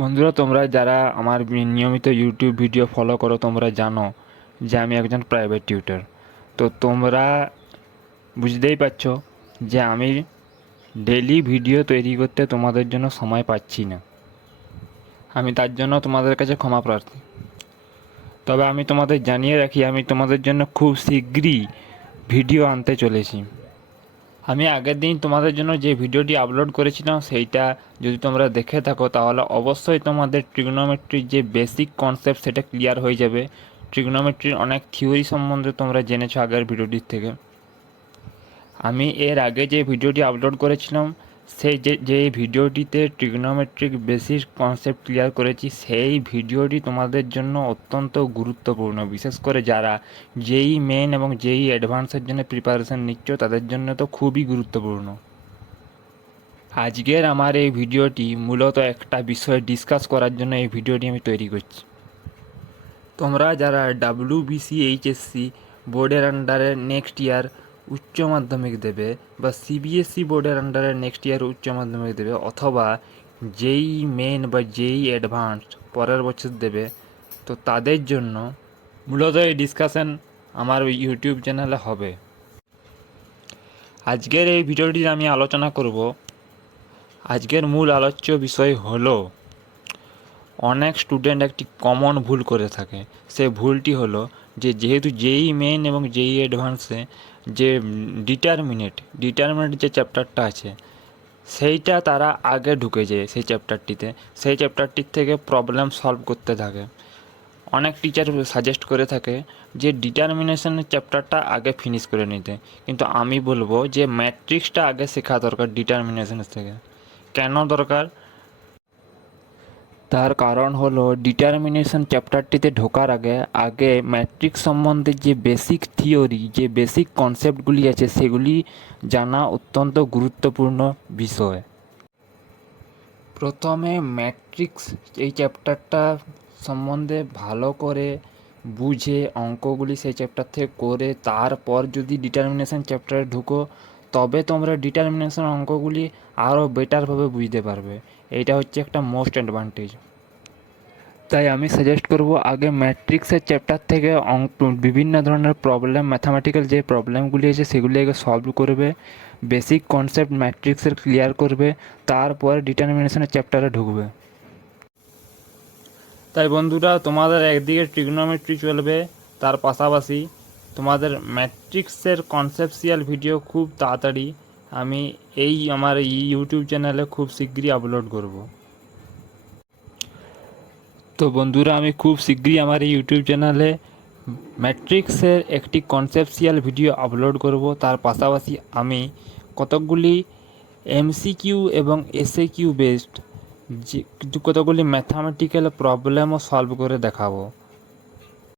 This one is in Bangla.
বন্ধুরা, তোমরা যারা আমার নিয়মিত ইউটিউব ভিডিও ফলো করো তোমরা জানো যে আমি একজন প্রাইভেট টিউটর। তো তোমরা বুঝতেই পারছো যে আমি ডেইলি ভিডিও তৈরি করতে তোমাদের জন্য সময় পাচ্ছি না। আমি তার জন্য তোমাদের কাছে ক্ষমা প্রার্থী। তবে আমি তোমাদের জানিয়ে রাখি, আমি তোমাদের জন্য খুব শীঘ্রই ভিডিও আনতে চলেছি। আমি আগের দিন তোমাদের জন্য যে ভিডিওটি আপলোড করেছিলাম সেইটা যদি তোমরা দেখে থাকো তাহলে অবশ্যই তোমাদের ট্রিগনোমেট্রির যে বেসিক কনসেপ্ট সেটা ক্লিয়ার হয়ে যাবে। ট্রিগনোমেট্রির অনেক থিওরি সম্বন্ধে তোমরা জেনেছো আগের ভিডিওটির থেকে। আমি এর আগে যে ভিডিওটি আপলোড করেছিলাম সেই যে ভিডিওটিতে ট্রিগনোমেট্রিক বেসিক কনসেপ্ট ক্লিয়ার করেছি, সেই ভিডিওটি তোমাদের জন্য অত্যন্ত গুরুত্বপূর্ণ, বিশেষ করে যারা জেই মেন এবং জেই অ্যাডভান্সের জন্য প্রিপারেশন নিচ্ছ তাদের জন্য তো খুবই গুরুত্বপূর্ণ। আজকের আমার এই ভিডিওটি মূলত একটা বিষয় ডিসকাস করার জন্য এই ভিডিওটি আমি তৈরি করছি। তোমরা যারা WBCHSC বোর্ডের আন্ডারে নেক্সট ইয়ার উচ্চ মাধ্যমিক দেবে বা CBSE বোর্ডের আন্ডারে নেক্সট ইয়ার উচ্চ মাধ্যমিক দেবে, অথবা জেই মেন বা জেই অ্যাডভান্সড পরের বছর দেবে, তো তাদের জন্য মূলত এই ডিসকাশন আমার ইউটিউব চ্যানেলে হবে। আজকের এই ভিডিওটি আমি আলোচনা করব, আজকের মূল আলোচ্য বিষয় হলো অনেক স্টুডেন্ট একটি কমন ভুল করে থাকে। সে ভুলটি হলো যে যেহেতু জেই মেন এবং জেই অ্যাডভান্সে যে ডিটারমিনেট যে চ্যাপ্টারটা আছে সেইটা তারা আগে ঢুকে যায় সেই চ্যাপ্টারটির থেকে প্রবলেম সলভ করতে থাকে। অনেক টিচার সাজেস্ট করে থাকে যে ডিটারমিনেশনের চ্যাপ্টারটা আগে ফিনিশ করে নিতে, কিন্তু আমি বলবো যে ম্যাট্রিক্সটা আগে শেখা দরকার ডিটারমিনেশনের থেকে। কেন দরকার? তার কারণ হলো ডিটারমিনেশন চ্যাপ্টারটিতে ঢোকার আগে আগে ম্যাট্রিক্স সম্বন্ধে যে বেসিক থিওরি, যে বেসিক কনসেপ্টগুলি আছে সেগুলি জানা অত্যন্ত গুরুত্বপূর্ণ বিষয়। প্রথমে ম্যাট্রিক্স এই চ্যাপ্টারটা সম্বন্ধে ভালো করে বুঝে অঙ্কগুলি সেই চ্যাপ্টার থেকে করে তারপর যদি ডিটারমিনেশন চ্যাপ্টারে ঢুকো, তবে তোমরা ডিটারমিনেশন অঙ্কগুলি আরও বেটারভাবে বুঝতে পারবে। এইটা হচ্ছে একটা মোস্ট অ্যাডভান্টেজ। তাই আমি সাজেস্ট করব আগে ম্যাট্রিক্সের চ্যাপ্টার থেকে বিভিন্ন ধরনের প্রবলেম, ম্যাথামেটিক্যাল যে প্রবলেমগুলি আছে সেগুলি আগে সলভ করবে, বেসিক কনসেপ্ট ম্যাট্রিক্সের ক্লিয়ার করবে, তারপর ডিটারমিনেশনের চ্যাপ্টারে ঢুকবে। তাই বন্ধুরা, তোমাদের একদিকে ট্রিগনোমেট্রি চলবে, তার পাশাপাশি তোমাদের ম্যাট্রিক্সের কনসেপচুয়াল ভিডিও খুব তাড়াতাড়ি আমি আমার ইউটিউব চ্যানেলে খুব শীঘ্রই আপলোড করব। তো বন্ধুরা, আমি খুব শীঘ্রই আমার এই ইউটিউব চ্যানেলে ম্যাট্রিক্সের একটি কনসেপচুয়াল ভিডিও আপলোড করব। তার পাশাপাশি আমি কতকগুলি MCQ এবং SAQ বেসড যে কতগুলি ম্যাথামেটিক্যাল প্রবলেমও সলভ করে দেখাবো।